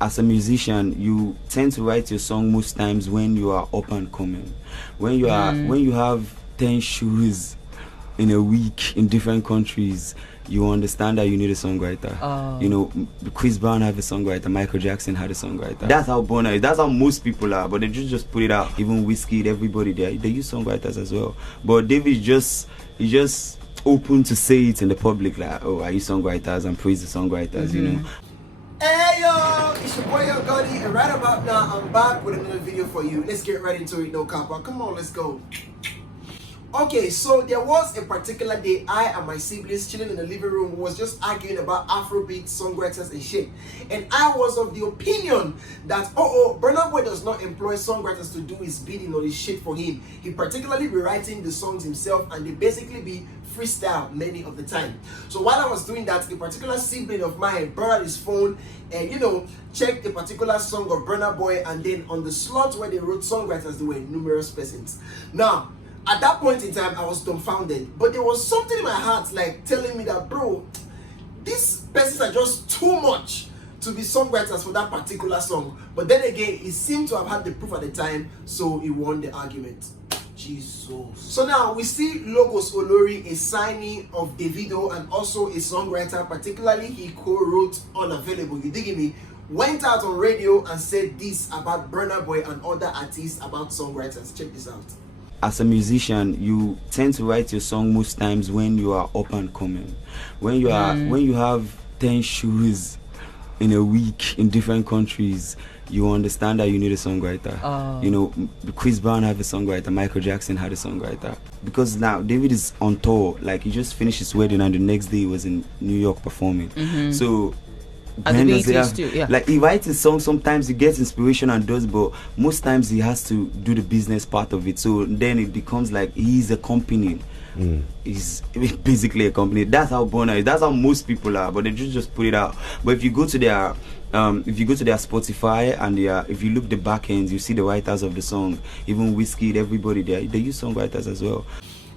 as a musician, you tend to write your song most times when you are up and coming. When you are when you have 10 shows in a week in different countries, you understand that you need a songwriter. You know, Chris Brown had a songwriter, Michael Jackson had a songwriter. That's how BURNA is. That's how most people are. But they just put it out. Even WIZKID, everybody there, they use songwriters as well. But David he just open to say it in the public, like, oh, I use songwriters and praise the songwriters, you know. Hey yo, it's your boy Young Gotti, and right about now I'm back with another video for you. Let's get right into it, no kappa. Come on, let's go. Okay, so there was a particular day I and my siblings chilling in the living room was just arguing about Afrobeat songwriters and shit. And I was of the opinion that, Burna Boy does not employ songwriters to do his bidding or his shit for him. He particularly be writing the songs himself, and they basically be freestyle many of the time. So while I was doing that, a particular sibling of mine borrowed his phone and, you know, checked a particular song of Burna Boy, and then on the slot where they wrote songwriters, there were numerous persons. Now, at that point in time, I was dumbfounded, but there was something in my heart like telling me that, bro, these persons are just too much to be songwriters for that particular song. But then again, he seemed to have had the proof at the time, so he won the argument. Jesus. So now we see Logos Olori, a signee of Davido and also a songwriter, particularly he co-wrote Unavailable, you digging me, went out on radio and said this about Burna Boy and other artists about songwriters. Check this out. As a musician, you tend to write your song most times when you are up and coming. When you have 10 shows in a week in different countries, you understand that you need a songwriter. You know, Chris Brown had a songwriter, Michael Jackson had a songwriter. Because now David is on tour, like he just finished his wedding and the next day he was in New York performing. So like he writes a song, sometimes he gets inspiration and does, but most times he has to do the business part of it. So then it becomes like he's a company. He's basically a company. That's how BURNA is. That's how most people are. But they just put it out. But if you go to their Spotify and if you look the back ends, you see the writers of the song. Even WIZKID, everybody there, they use songwriters as well.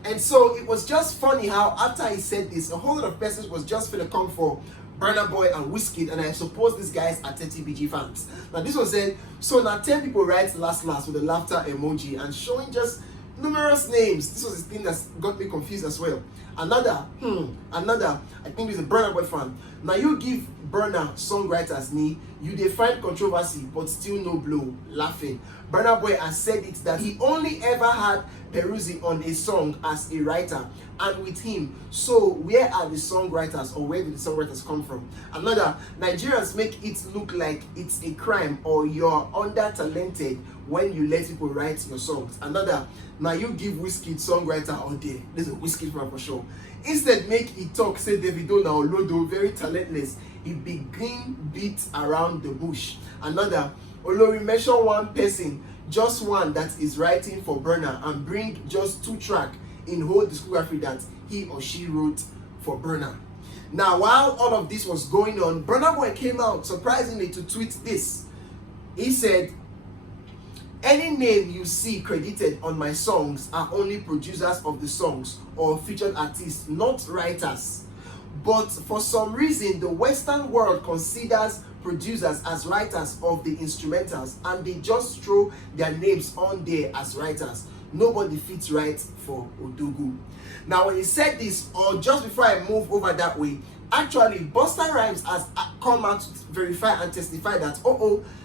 And so it was just funny how after he said this, a whole lot of persons was just finna come for Burna Boy and WIZKID, and I suppose these guys are 30BG fans. Now this was said, so now 10 people write last with a laughter emoji and showing just numerous names. This was the thing that got me confused as well. Another, I think he's a Burna Boy fan. Now you give Burna songwriters knee, you define controversy but still no blow, laughing. Burna Boy has said it that he only ever had Peruzzi on a song as a writer and with him. So where are the songwriters, or where did the songwriters come from? Another, Nigerians make it look like it's a crime or you're under-talented when you let people write your songs. Another, now you give WIZKID songwriter all day. This is a WIZKID fan for sure. Instead make it talk, say Davido now Lodo, very talentless. He begin beat around the bush. Another, Olori mention one person, just one that is writing for Burna, and bring just 2 tracks in whole discography that he or she wrote for Burna. Now while all of this was going on, Burna Boy came out surprisingly to tweet this. He said, any name you see credited on my songs are only producers of the songs or featured artists, not writers. But for some reason, the Western world considers producers as writers of the instrumentals, and they just throw their names on there as writers. Nobody fits right for Odogu. Now when he said this, or just before I move over that way, actually Busta Rhymes has come out to verify and testify that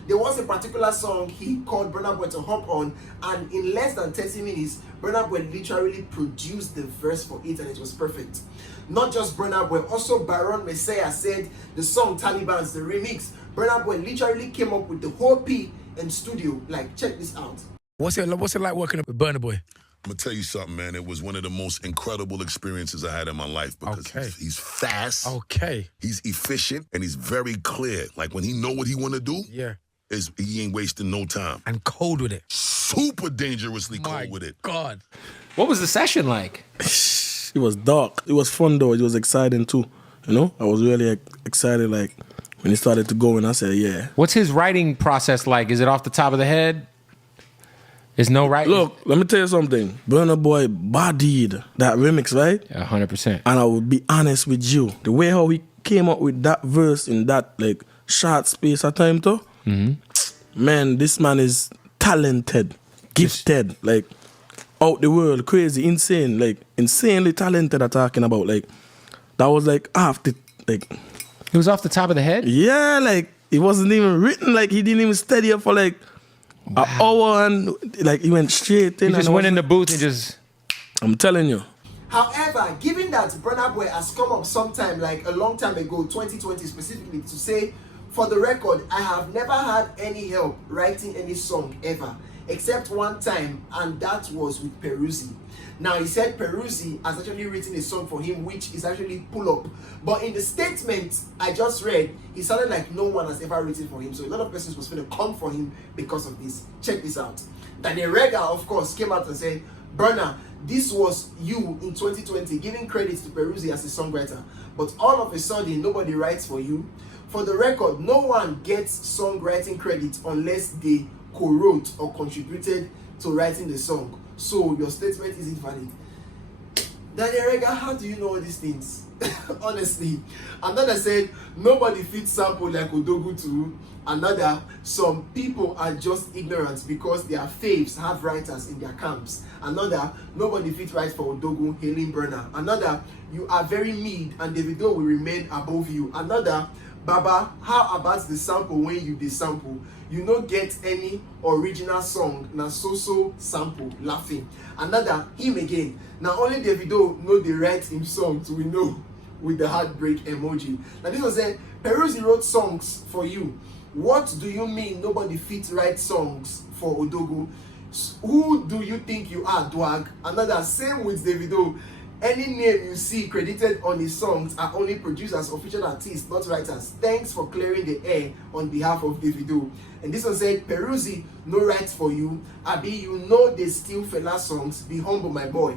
there was a particular song he called Burna Boy to hop on, and in less than 30 minutes Burna Boy literally produced the verse for it, and it was perfect. Not just Burna Boy, also Baron Messiah said the song Taliban's the remix, Burna Boy literally came up with the whole P in studio. Like, check this out. What's it like working with Burna Boy? I'm gonna tell you something, man. It was one of the most incredible experiences I had in my life because he's fast, he's efficient, and he's very clear. Like when he know what he wanna do, he ain't wasting no time. And cold with it. Super dangerously cold with it. God. What was the session like? It was dark. It was fun though. It was exciting too. You know, I was really excited. Like when he started to go, and I said, "Yeah." What's his writing process like? Is it off the top of the head? Is no writing? Look, let me tell you something. Burna Boy bodied that remix, right? 100%. And I will be honest with you, the way how he came up with that verse in that like short space of time too. Man, this man is talented, gifted, like out the world, crazy, insane, like insanely talented. I'm talking about, like that was like half the like. It was off the top of the head? Yeah, like it wasn't even written, like he didn't even study it for like an hour and like he went straight in. He just went in the booth and just... I'm telling you. However, given that Burna Boy has come up sometime, like a long time ago, 2020 specifically, to say, for the record, I have never had any help writing any song ever, except one time, and that was with Peruzzi. Now, he said Peruzzi has actually written a song for him, which is actually Pull Up. But in the statement I just read, he sounded like no one has ever written for him. So a lot of persons was going to come for him because of this. Check this out. Daniel Rega, of course, came out and said, Burna, this was you in 2020 giving credit to Peruzzi as a songwriter. But all of a sudden, nobody writes for you. For the record, no one gets songwriting credit unless they co-wrote or contributed to writing the song. So your statement isn't valid. Daniel Rega, how do you know all these things? Honestly. Another said, nobody fits sample like Odogu too. Another, some people are just ignorant because their faves have writers in their camps. Another, nobody fits write for Odogu, hailing Burna. Another, you are very mid and Davido will remain above you. Another, Baba, how about the sample when you sample? You no get any original song, na so sample, laughing. Another, him again. Now only Davido know the write him song to we know with the heartbreak emoji. Now this was saying, Peruzzi wrote songs for you. What do you mean nobody fit write songs for Odogu? Who do you think you are, Dwag? Another, same with Davido. Any name you see credited on his songs are only producers, official artists, not writers. Thanks for clearing the air on behalf of Davido. And this one said, Peruzzi, no writes for you. Abi, you know they steal fella songs. Be humble, my boy.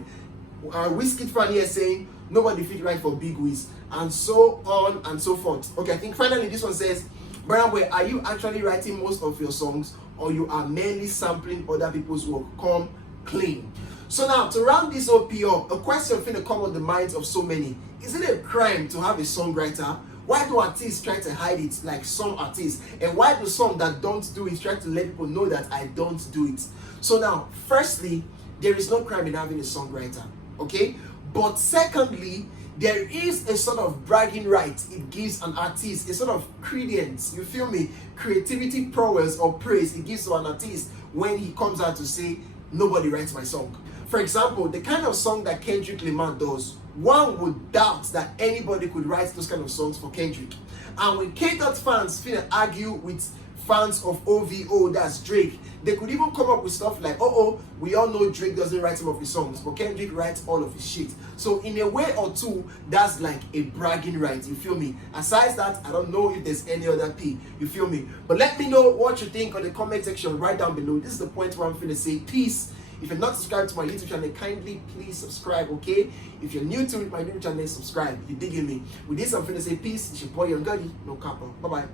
WIZKID fan here saying, nobody fit write for Big Wiz. And so on and so forth. Okay, I think finally this one says, Burna Boy, are you actually writing most of your songs or you are merely sampling other people's work? Come clean. So now, to round this OP up, a question finna come on the minds of so many. Is it a crime to have a songwriter? Why do artists try to hide it like some artists? And why do some that don't do it try to let people know that I don't do it? So now, firstly, there is no crime in having a songwriter, okay? But secondly, there is a sort of bragging right it gives an artist, a sort of credence, you feel me? Creativity prowess or praise it gives to an artist when he comes out to say, nobody writes my song. For example, the kind of song that Kendrick Lamar does, one would doubt that anybody could write those kind of songs for Kendrick. And when K-Dot fans finna argue with fans of OVO, that's Drake, they could even come up with stuff like, we all know Drake doesn't write some of his songs, but Kendrick writes all of his shit. So in a way or two, that's like a bragging right, you feel me? Aside that, I don't know if there's any other P, you feel me? But let me know what you think on the comment section right down below. This is the point where I'm finna say peace. If you're not subscribed to my YouTube channel, kindly please subscribe, okay? If you're new to my YouTube channel, subscribe. You digging me? With this, I'm finna say peace. It's your boy Young Guddy. No kappa. Bye-bye.